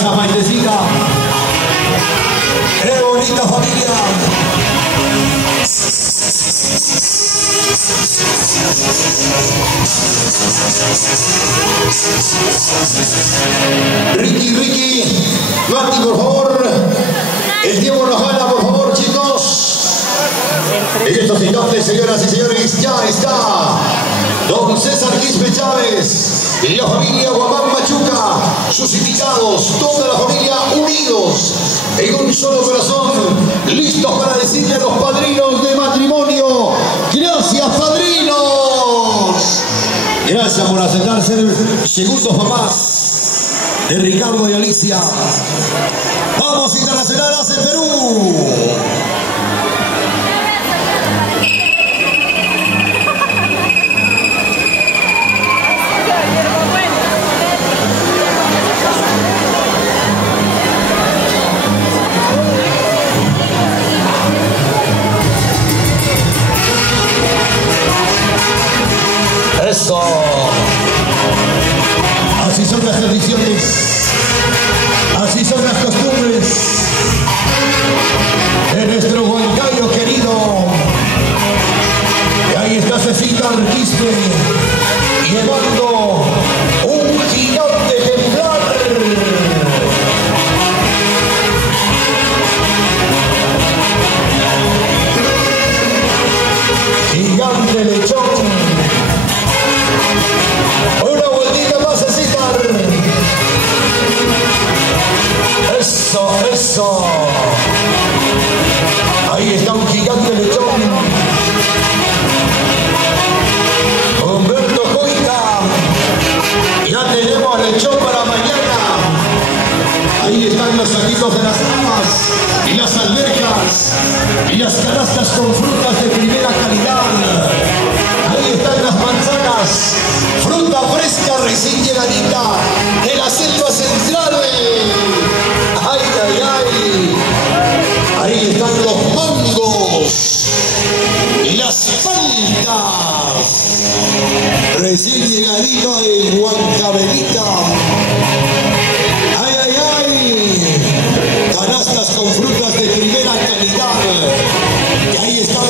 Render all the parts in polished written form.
Gracias, maestrecita. ¡Qué bonita familia! Ricky, Mati, por favor. El tiempo nos gana, por favor, chicos. En estos instantes, señoras y señores, ya está don César Quispe Chávez y la familia Guamán Machuca, sus invitados, toda la familia unidos en un solo corazón, listos para decirle a los padrinos de matrimonio: gracias, padrinos. Gracias por aceptar ser segundos papás de Ricardo y Alicia. Vamos internacional hacia Perú. Eso. Así son las tradiciones, así son las costumbres de nuestro Huancayo querido. Y ahí está Cecita Quispe llevando un gigante ejemplar. Gigante lechón. Una vueltita más, Cecita. Eso. Ahí está un gigante lechón. Humberto Coita. Ya tenemos lechón para mañana. Ahí están los saquitos de las camas y las albercas y las canastas con frutas de primera calidad. Ahí están las manzanas, fruta fresca recién llegadita de la selva central. Ay. Ahí están los mangos y las paltas recién llegadito de Huancabelita. Ay. Canastas con frutas de primera calidad. Y ahí están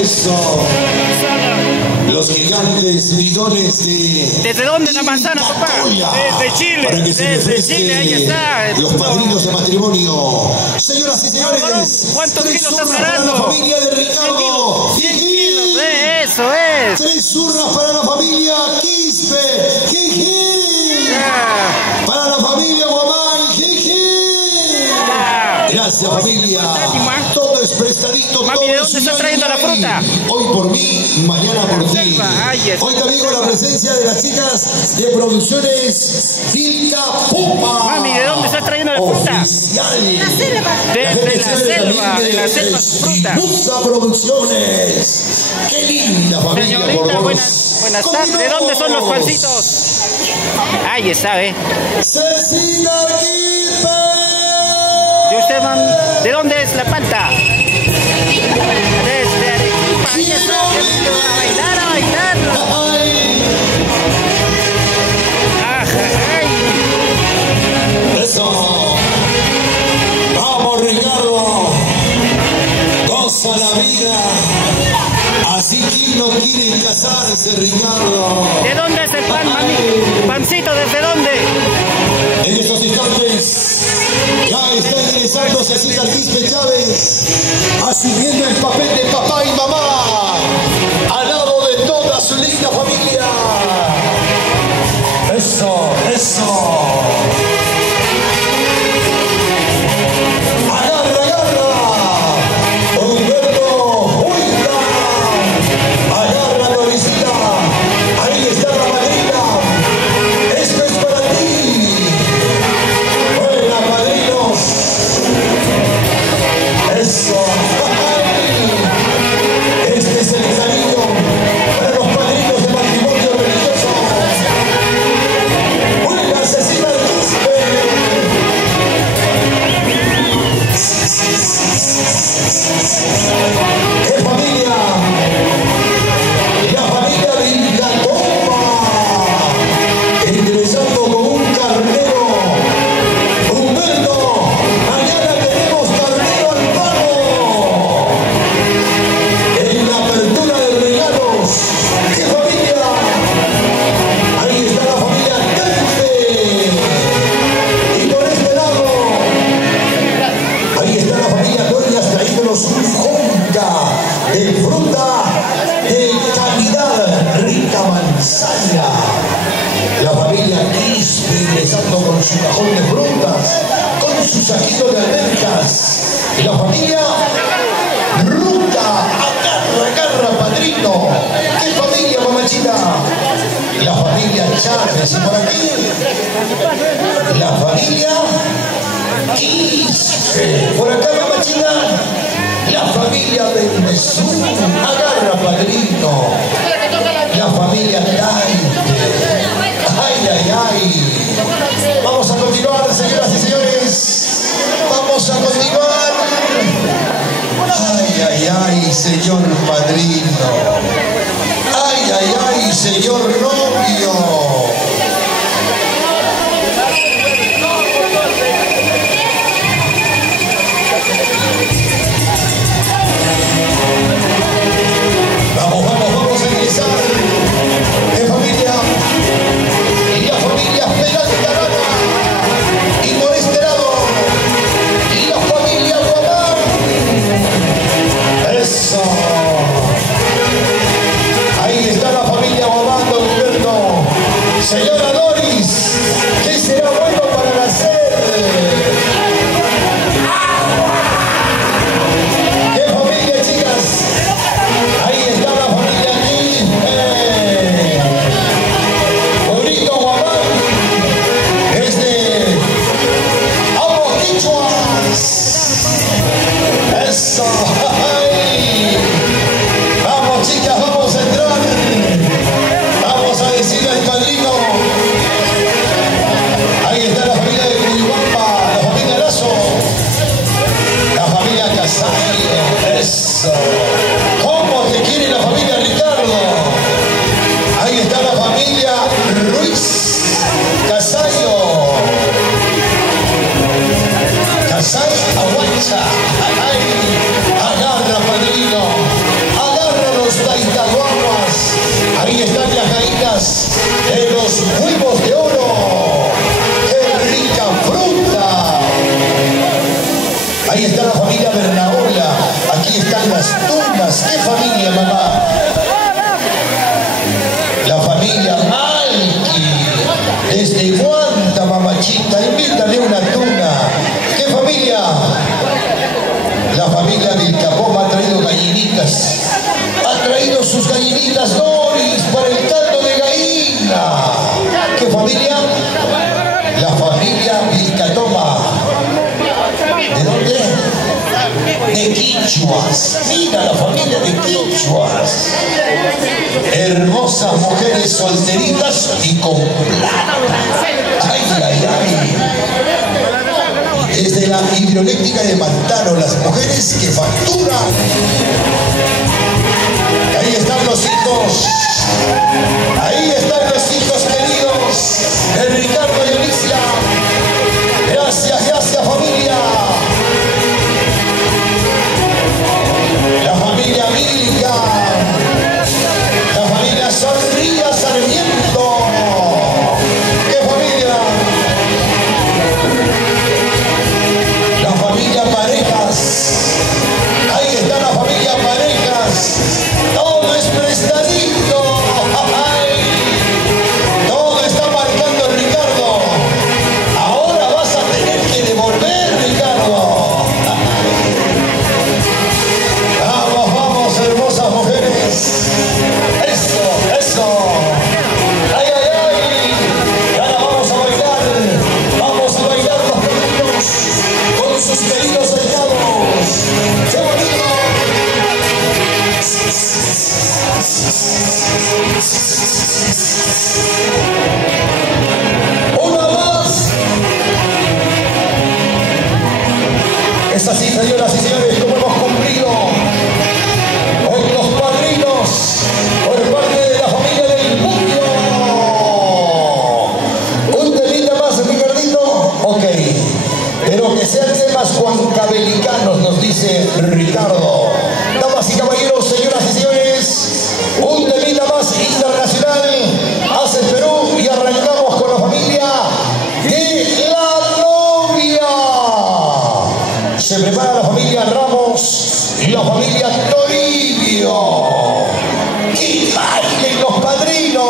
Eso. Los gigantes bidones de... ¿Desde dónde la manzana, papá? Desde Chile. Para que desde Chile, ahí está. Los padrinos de matrimonio. Señoras y señores, ¿cuántos kilos estás para la ganando? familia de Ricardo. 100 kilos. Eso es. 3 zurras para la familia Quispe. Para la familia Guamán. Gracias, familia. Todo es prestadito. Mami, ¿de dónde estás trayendo la fruta? Hoy por mí, mañana por ti. Hoy también con la presencia de las chicas de Producciones Filca Pupa. Mami, ¿de dónde estás trayendo la fruta? Oficial. Desde la selva, fruta. Musa Producciones. Qué linda familia. Señorita, buenas tardes. ¿De dónde son los pancitos? Ahí está, Cecita Quispe. ¿Y usted, de dónde es la palta? Desde Arequipa. Ahí está, a bailar. Eso. Vamos, Ricardo. Goza la vida. Así quien no quiere casarse, Ricardo. ¿De dónde es el pan, mami? Pancito, ¿desde dónde? En estos instantes ya está ingresando Cecita Quispe Chávez, asumiendo el papel de papá y mamá, al lado de toda su linda familia. Eso. Manzana. La familia Quispe ingresando con su cajón de frutas, con su saquito de albercas. Y la familia Ruta, agarra, padrino. ¿Qué familia, mamachita? Y la familia Chávez, y por aquí la familia Quispe. Por acá, mamachita, la familia Bendezú, agarra, padrino. La familia Taipe. Ay. Vamos a continuar, señoras y señores. Vamos a continuar. Ay, señor padrino. Ay, señor novio. Vamos a ingresar de familia. Y la familia Peralta Arana. Y por este lado, y la familia Guamán. Eso. Ahí está la familia Guamán, don Humberto. Señora Doris, ¿qué será bueno para nacer? ¿Qué familia, chicas? Ahí está la familia Quispe. Bonito Guamán. Desde Ambos Quichuas. Eso. Ay. Vamos, chicas, vamos a entrar. Vamos a decirle al padrino. Ahí está la familia de Cuyuampa, la familia Lazo, la familia Casayo. Eso. ¿Cómo te quiere la familia Ricardo? Ahí está la familia Ruiz Casayo. Casay Aguancha. Ay, agarra, padrino. Agarra los taitaguamas. Ahí están las gallinas de los huevos de oro. ¡Qué rica fruta! Ahí está la familia Bernaola. Aquí están las tunas. ¿Qué familia, mamá? La familia Malqui. ¿Desde cuánta, mamachita? Invítale una tuna. ¿Qué familia? La familia Vilcapoma ha traído gallinitas. Ha traído sus gallinitas Doris para el caldo de gallina. ¿Qué familia? La familia Vilcatoma. ¿De dónde? De Quichuas. Mira la familia de Quichuas. Hermosas mujeres solteritas y con plata. Ay. Desde la hidroeléctrica de Mantaro, las mujeres que facturan. Ahí están los hijos. Ahí están los hijos queridos de Ricardo y Alicia. Gracias, familia. La familia Milka. La familia Sonría Sarmiento. ¿Qué familia? La familia Parejas. Ahí está la familia Parejas. Todo es prestadito. Ay. Todo está marcando Ricardo. Ahora vas a tener que devolver, Ricardo. Vamos, hermosas mujeres. Eso. Ay. Y ahora vamos a bailar los perritos con sus queridos peinados. ¡Qué bonito! Una más. Es así, señoras y señores, como hemos cumplido con los padrinos por parte de la familia del Puño. Un temita más, Ricardito. Ok. Pero que sean temas juancabelicanos, nos dice Ricardo. Damas y caballeros, señoras y señores, un temita más internacional. Hace Perú y arrancamos con la familia de la novia. Se prepara la familia Ramos y la familia Toribio. ¡Y bailen los padrinos!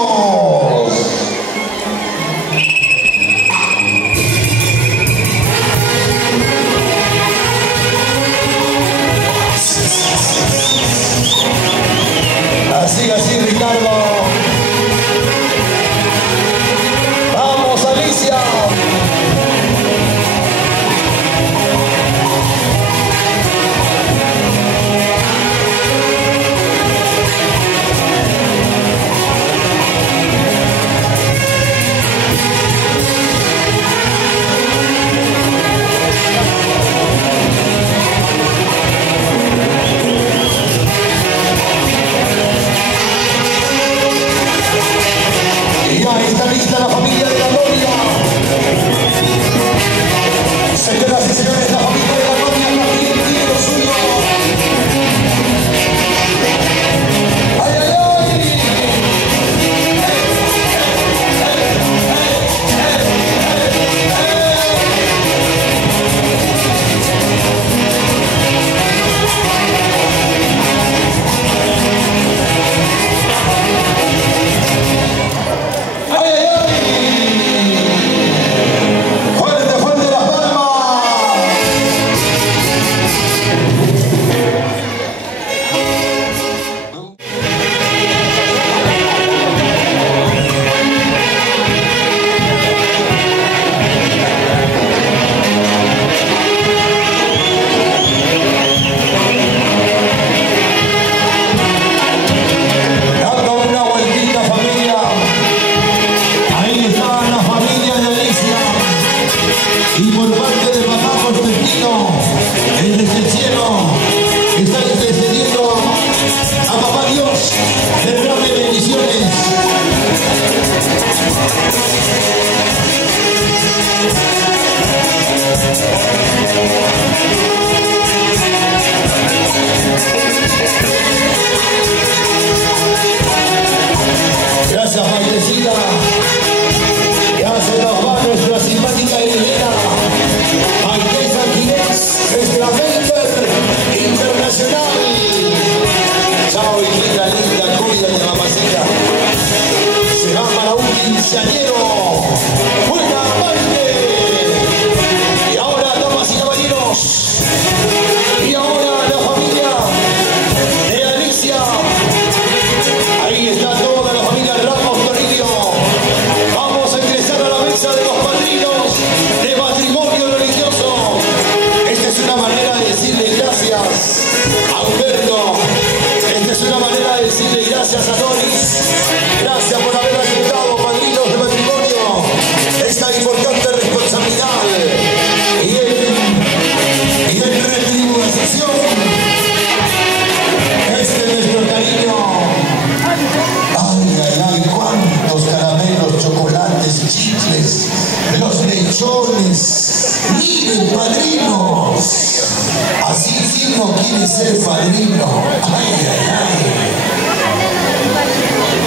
que ser padrino. Ay, ay, ay.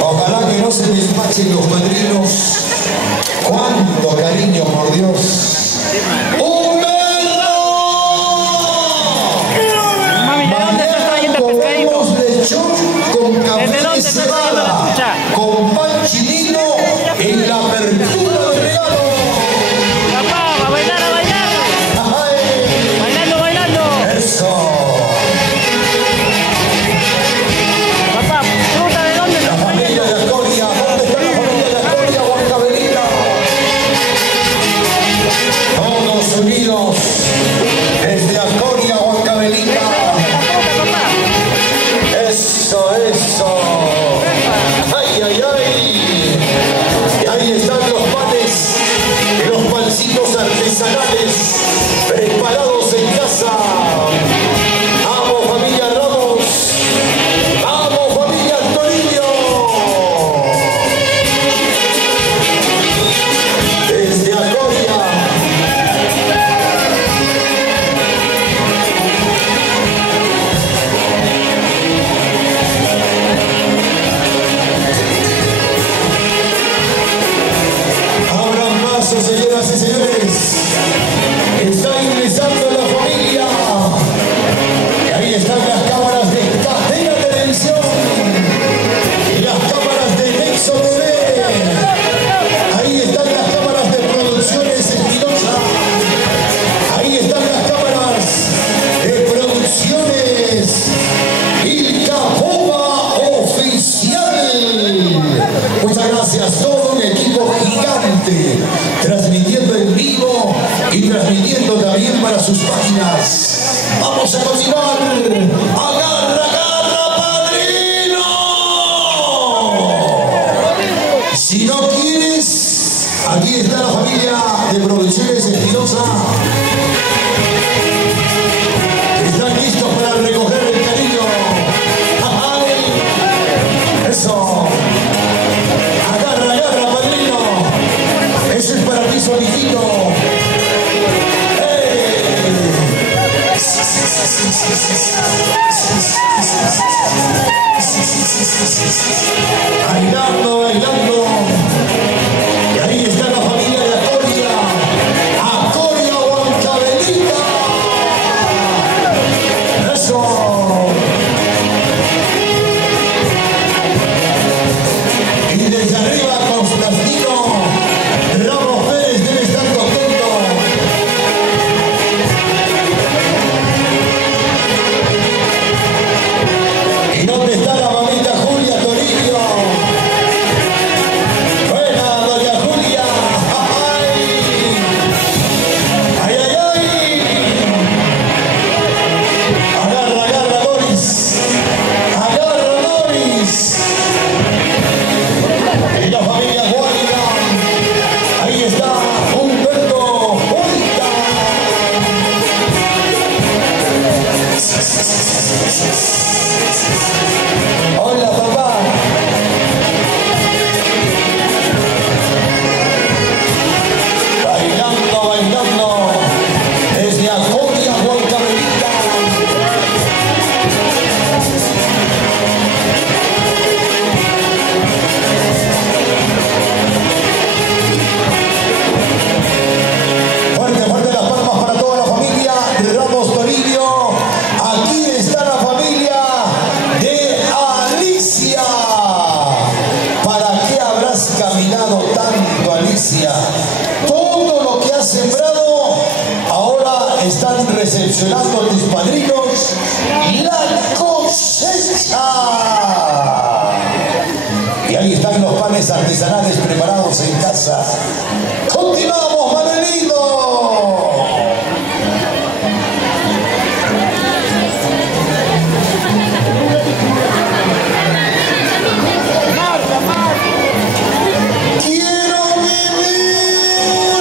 Ojalá que no se despachen los padrinos. Cuánto cariño, por Dios. ¡Un verlo! Mami, ¿de dónde estás trayendo pescadito? Lechón con café ¿Desde dónde de estás trayendo la cebada, trucha? con pan chilino en la apertura del regalo. Papá, a bailar, a bailar. ¡Ay! Bailando, bailando. ¡Eso! Papá, fruta, ¿de dónde La estás familia trayendo? de Ascoria, ¿dónde está la familia de Ascoria, Huancavelica? Todos unidos desde Ascoria, Huancavelica. Eso, eso. Ay, ay, ay. Y ahí están los panes, los pancitos artesanales preparados en casa. ¡Vamos, familia Ramos! ¡Vamos, familia Torillo! Desde Ascoria. Abran paso, señoras y señores. Está ingresando la familia. Y ahí están las cámaras de Cadena Televisión y las cámaras de Nexo TV. Ahí están las cámaras de Producciones Espinosa. Ahí están las cámaras de Producciones Ilka Boba Oficial. Muchas gracias, todo un equipo gigante, transmitiendo en vivo y transmitiendo también para sus páginas. Vamos a continuar. ¡Agarra, agarra, padrino! Si no quieres, aquí está la familia de Producciones Espinosa. Están listos para recoger el cariño. ¡Ay! Eso. Agarra, agarra, padrino. Eso es para ti solitito. Bailando, bailando. Y ahí está la familia de Ascoria. Ascoria, Huancavelica. Eso. Y desde arriba, Constantino Ramos Pérez debe estar contento. ¿Y dónde está la mamita Julia Torillo? Buena, doña Julia. ¡Ay! ¡Ay, ay, ay! Agarra, agarra, Doris. Agarra, Doris. Y la familia Guaira. Ahí está Humberto Huerta. Hola, papá. Bailando, bailando. Desde Ascoria, Huancavelica. Fuerte, fuerte las palmas para toda la familia de Ramos Torillo. Aquí está la familia de Alicia. ¿Para qué habrás caminado tanto, Alicia? Todo lo que has sembrado, ahora están recepcionando tus padrinos la cosecha. Y ahí están los panes artesanales preparados en casa. ¡Continuamos, Manuelito! ¡Quiero vivir!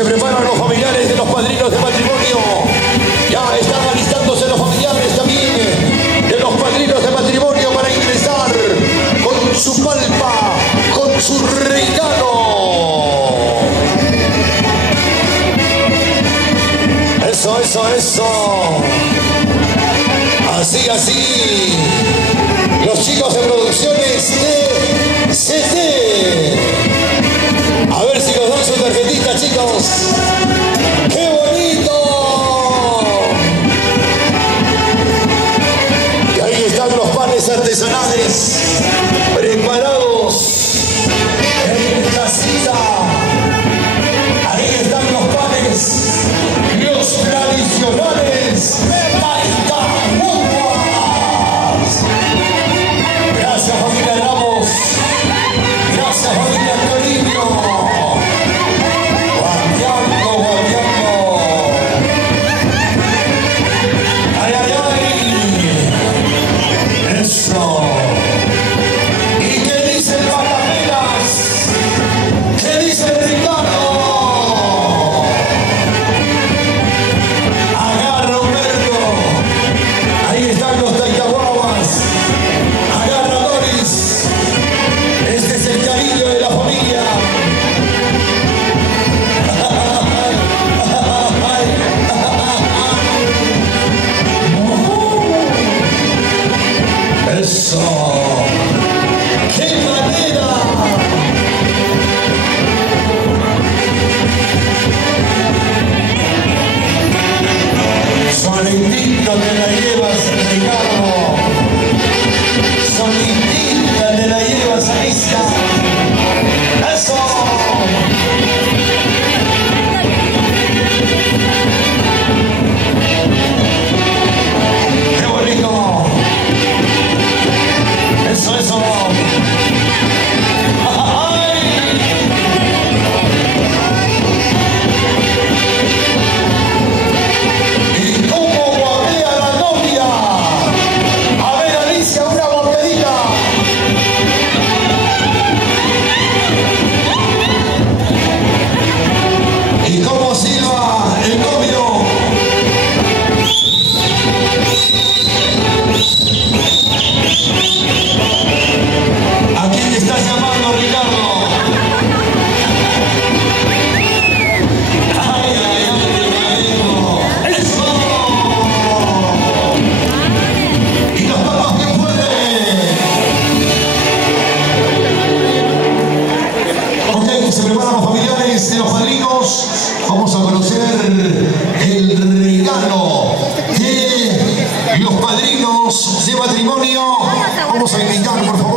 se preparan los familiares de los padrinos de matrimonio. Ya están alistándose los familiares también de los padrinos de matrimonio para ingresar con su palpa, con su regalo. Eso, eso, eso. Así, así. Los chicos de producciones de CT. A ver si nos dan su tarjetita, chicos. ¡Qué bonito! Y ahí están los panes artesanales preparados en casita. Ahí están los panes, los tradicionales. Gracias, familia Ramos. Gracias, familia Toribio. Guardiando, guardiando. Ay, ay, ay. Eso. ¿Y qué dice el Batapelas? ¿Qué dice el Ricardo? Agarra, Humberto. Ahí están los Taitahuahuas. Agarra, Doris. Este es el cariño de la familia. Eso. ¡Qué manera! Solitito te la llevas, Ricardo. Solitita te la llevas, Alicia. ¡Eso! ¡Qué bonito! ¡Eso, eso! ¡Ay! ¿Y cómo guapea la novia? A ver, Alicia, una guapeadita. ¿Y cómo silba el novio? ¿A quién estás llamando, Ricardo? ¡Ay, ay, ay, Ricardo! ¡Eso! ¡Y las palmas bien fuertes! Ok, se preparan los familiares de los padrinos. Vamos a conocer el regalo de los padrinos de matrimonio. Vamos a invitar, por favor.